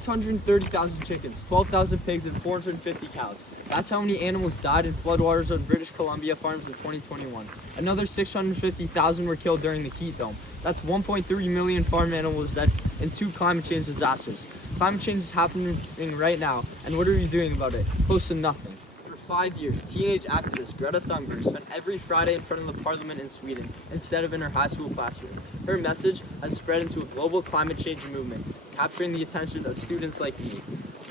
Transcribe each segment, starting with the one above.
630,000 chickens, 12,000 pigs, and 450 cows. That's how many animals died in floodwaters on British Columbia farms in 2021. Another 650,000 were killed during the heat dome. That's 1.3 million farm animals dead in 2 climate change disasters. Climate change is happening right now, and what are we doing about it? Close to nothing. For 5 years, teenage activist Greta Thunberg spent every Friday in front of the parliament in Sweden instead of in her high school classroom. Her message has spread into a global climate change movement, capturing the attention of students like me.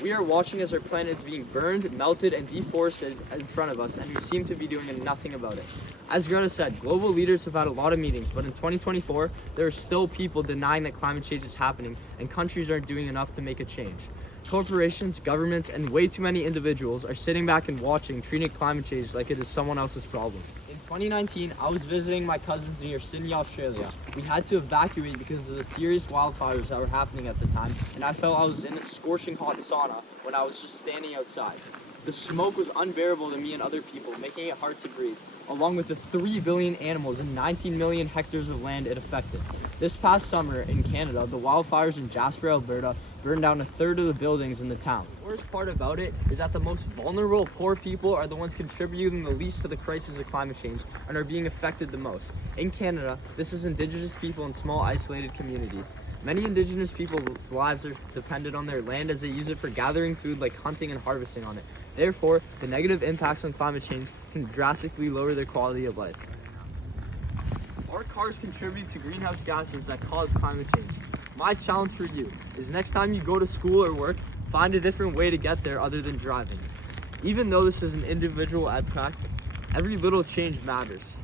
We are watching as our planet is being burned, melted, and deforested in front of us, and we seem to be doing nothing about it. As Greta said, global leaders have had a lot of meetings, but in 2024, there are still people denying that climate change is happening, and countries aren't doing enough to make a change. Corporations, governments, and way too many individuals are sitting back and watching, treating climate change like it is someone else's problem. In 2019, I was visiting my cousins near Sydney, Australia. We had to evacuate because of the serious wildfires that were happening at the time, and I felt I was in a scorching hot sauna when I was just standing outside. The smoke was unbearable to me and other people, making it hard to breathe, along with the 3 billion animals and 19 million hectares of land it affected. This past summer in Canada, the wildfires in Jasper, Alberta, burned down a third of the buildings in the town. The worst part about it is that the most vulnerable, poor people are the ones contributing the least to the crisis of climate change and are being affected the most. In Canada, this is Indigenous people in small, isolated communities. Many Indigenous people's lives are dependent on their land as they use it for gathering food like hunting and harvesting on it. Therefore, the negative impacts on climate change can drastically lower their quality of life. Our cars contribute to greenhouse gases that cause climate change. My challenge for you is next time you go to school or work, find a different way to get there other than driving. Even though this is an individual impact, every little change matters.